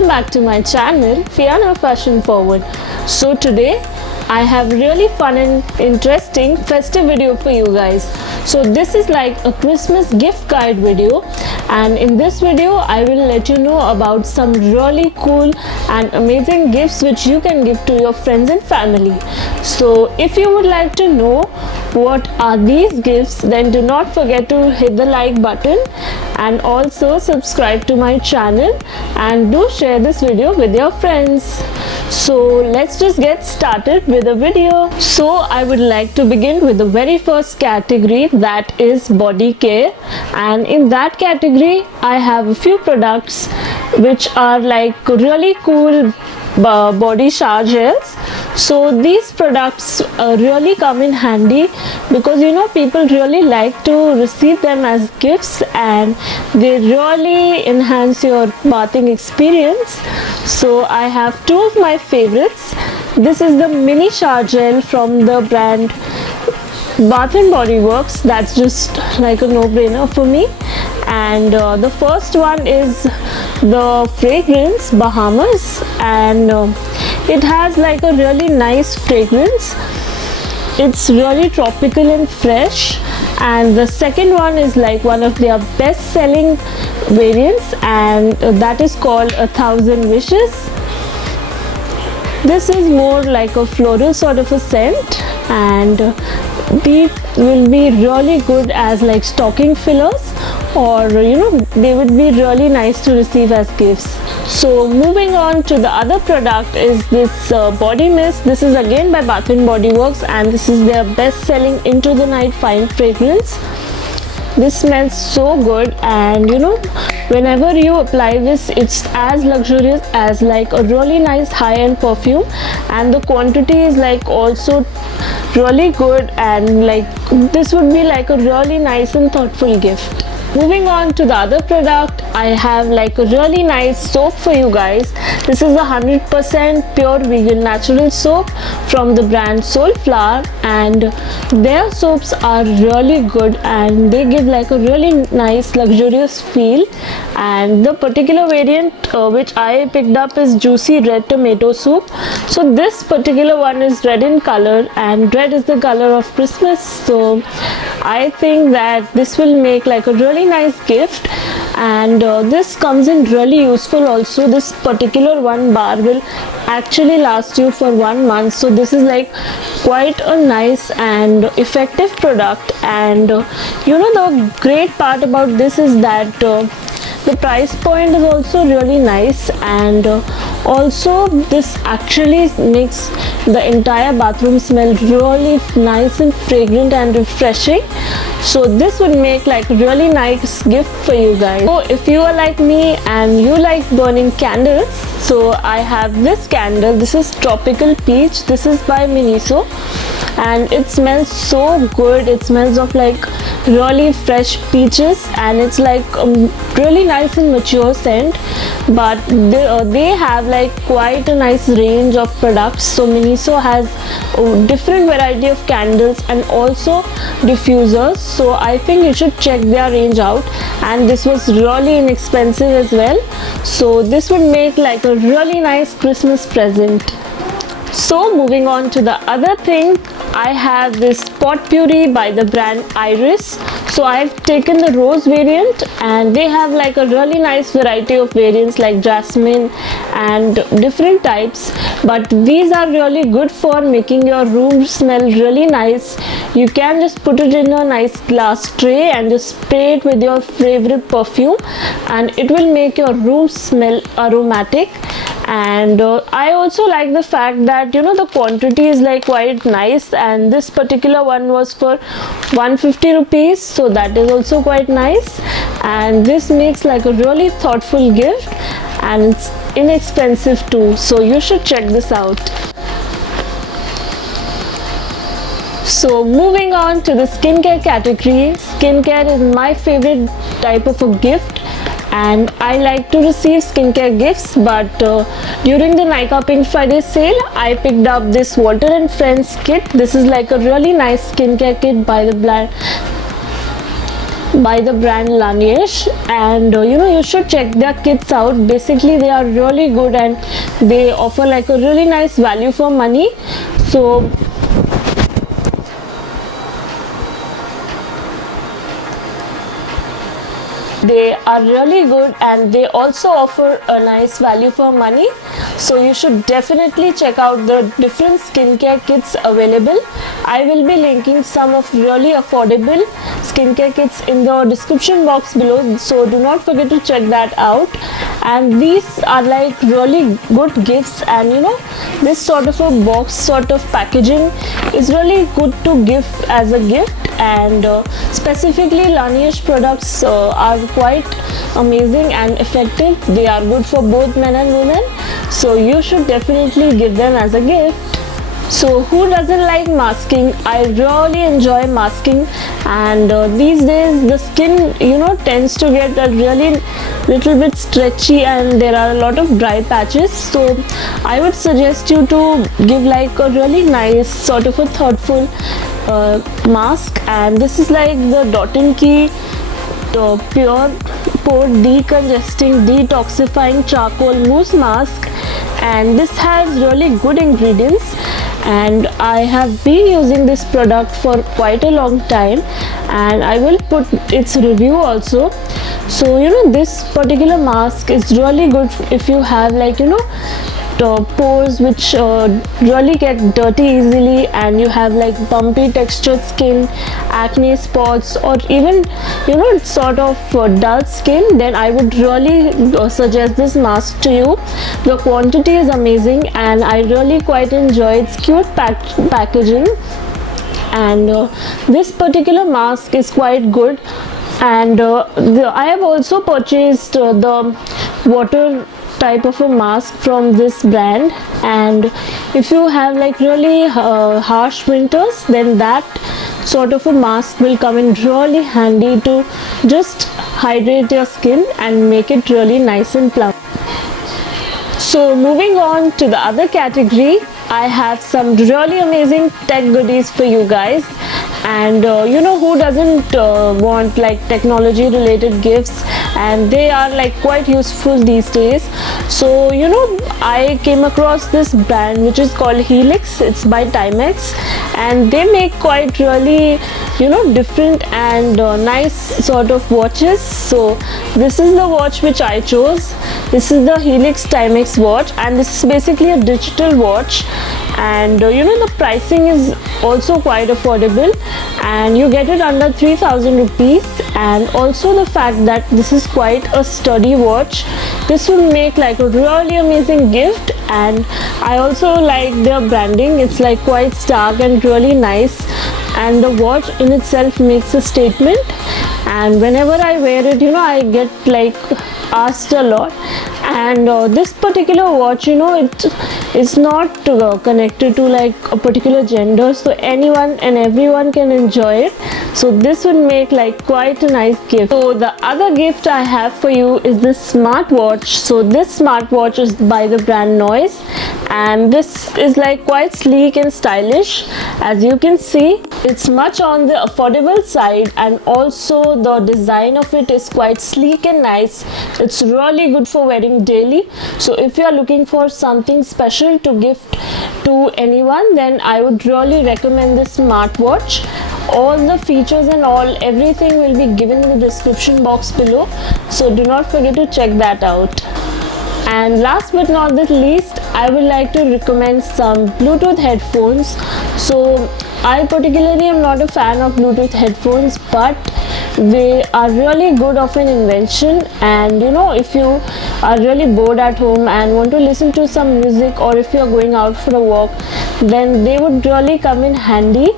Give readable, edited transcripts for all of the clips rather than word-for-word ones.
welcome back to my channel Fiana Fashion Forward. So today I have really fun and interesting festive video for you guys. So this is like a Christmas gift card video, and in this video I will let you know about some really cool and amazing gifts which you can give to your friends and family. So if you would like to know what are these gifts, then do not forget to hit the like button and also subscribe to my channel, and do share this video with your friends. So let's just get started with the video. So I would like to begin with the very first category, that is body care, and in that category I have a few products which are like really cool body shower gels. So these products really come in handy because people really like to receive them as gifts, and they really enhance your bathing experience. So I have two of my favorites. This is the mini shower gel from the brand Bath and Body Works. That's just like a no-brainer for me. And the first one is the fragrance Bahamas, and it has like a really nice fragrance. It's really tropical and fresh. And the second one is like one of their best selling variants, and that is called 1,000 Wishes. This is more like a floral sort of a scent, and these will be really good as like stocking fillers, or they would be really nice to receive as gifts. So moving on to the other product is this body mist. This is again by Bath and Body Works, and this is their best selling Into the Night Fine fragrance. This smells so good, and whenever you apply this, it's as luxurious as like a really nice high-end perfume, and the quantity is like also really good, and like this would be like a really nice and thoughtful gift. Moving on to the other product, I have like a really nice soap for you guys. This is a 100% pure vegan natural soap from the brand Soulflower, and their soaps are really good and they give like a really nice luxurious feel. And the particular variant which I picked up is Juicy Red Tomato Soup. So this particular one is red in color, and red is the color of Christmas. So I think that this will make like a really nice gift, and this comes in really useful also. This particular one bar will actually last you for 1 month, so this is like quite a nice and effective product. And the great part about this is that the price point is also really nice, and also this actually makes the entire bathroom smell really nice and fragrant and refreshing. So this would make like a really nice gift for you guys. So if you are like me and you like burning candles, so I have this candle. This is Tropical Peach. This is by Miniso, and it smells so good. It smells of like really fresh peaches, and it's like really nice and mature scent. But they have like quite a nice range of products. So Miniso has a different variety of candles and also diffusers, so I think you should check their range out. And this was really inexpensive as well, so this would make like a really nice Christmas present. So moving on to the other thing, I have this pot puree by the brand Iris. So I've taken the rose variant, and they have like a really nice variety of variants like jasmine and different types, but these are really good for making your room smell really nice. You can just put it in a nice glass tray and just spray it with your favorite perfume, and it will make your room smell aromatic. And I also like the fact that the quantity is like quite nice, and this particular one was for 150 rupees, so that is also quite nice. And this makes like a really thoughtful gift, and it's inexpensive too, so you should check this out. So moving on to the skincare category. Skincare is my favorite type of a gift, and I like to receive skincare gifts, but during the Nykaa Pink Friday sale I picked up this Walter and Friends kit. This is like a really nice skincare kit by the by the brand Laneige, and you should check their kits out. Basically they are really good and they offer like a really nice value for money. So they are really good and they also offer a nice value for money. So you should definitely check out the different skincare kits available. I will be linking some of really affordable skincare kits in the description box below, so do not forget to check that out. And these are like really good gifts, and this sort of a box sort of packaging is really good to give as a gift. And specifically Laneige products are quite amazing and effective. They are good for both men and women, so you should definitely give them as a gift. So who doesn't like masking? I really enjoy masking, and these days the skin tends to get a really little bit stretchy and there are a lot of dry patches. So I would suggest you to give like a really nice sort of a thoughtful mask, and this is like the Dot & Key Pure Pore Decongesting Detoxifying Charcoal Mousse Mask, and this has really good ingredients, and I have been using this product for quite a long time, and I will put its review also. So this particular mask is really good if you have like pores which really get dirty easily, and you have like bumpy textured skin, acne spots, or even sort of dull skin, then I would really suggest this mask to you. The quantity is amazing and I really quite enjoy its cute packaging, and this particular mask is quite good. And I have also purchased the water type of a mask from this brand, and if you have like really harsh winters, then that sort of a mask will come in really handy to just hydrate your skin and make it really nice and plump. So moving on to the other category, I have some really amazing tech goodies for you guys. And who doesn't want like technology related gifts, and they are like quite useful these days. So I came across this brand which is called Helix. It's by Timex, and they make quite really different and nice sort of watches. So this is the watch which I chose. This is the Helix Timex watch, and this is basically a digital watch, and the pricing is also quite affordable, and you get it under 3,000 rupees. And also the fact that this is quite a sturdy watch, this will make like a really amazing gift. And I also like their branding. It's like quite stark and really nice, and the watch in itself makes a statement, and whenever I wear it I get like asked a lot. And this particular watch it is not connected to like a particular gender, so anyone and everyone can enjoy it. So this would make like quite a nice gift. So the other gift I have for you is this smartwatch. So this smartwatch is by the brand Noise, and this is like quite sleek and stylish. As you can see, it's much on the affordable side, and also the design of it is quite sleek and nice. It's really good for wearing daily. So if you are looking for something special to gift to anyone, then I would really recommend this smartwatch. All the features and everything will be given in the description box below, so do not forget to check that out. And last but not the least, I would like to recommend some Bluetooth headphones. So I particularly am not a fan of Bluetooth headphones, but they are really good of an invention. And if you are really bored at home and want to listen to some music, or if you are going out for a walk, then they would really come in handy.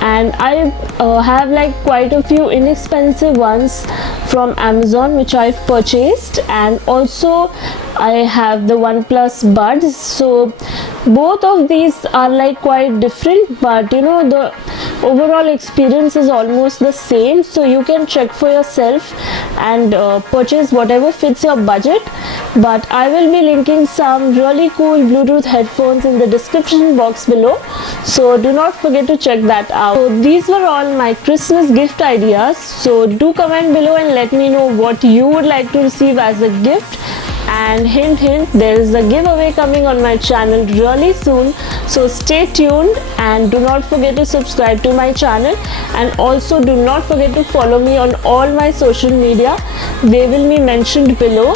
And I have like quite a few inexpensive ones from Amazon which I've purchased, and also I have the OnePlus Buds. So both of these are like quite different, but the overall experience is almost the same, so you can check for yourself and purchase whatever fits your budget. But I will be linking some really cool Bluetooth headphones in the description box below, so do not forget to check that out. So these were all my Christmas gift ideas, so do comment below and let me know what you would like to receive as a gift. And hint hint, there is a giveaway coming on my channel really soon, so stay tuned and do not forget to subscribe to my channel, and also do not forget to follow me on all my social media. They will be mentioned below,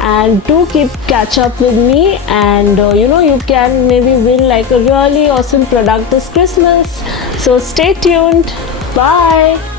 and do keep catch up with me, and you can maybe win like a really awesome product this Christmas. So stay tuned. Bye.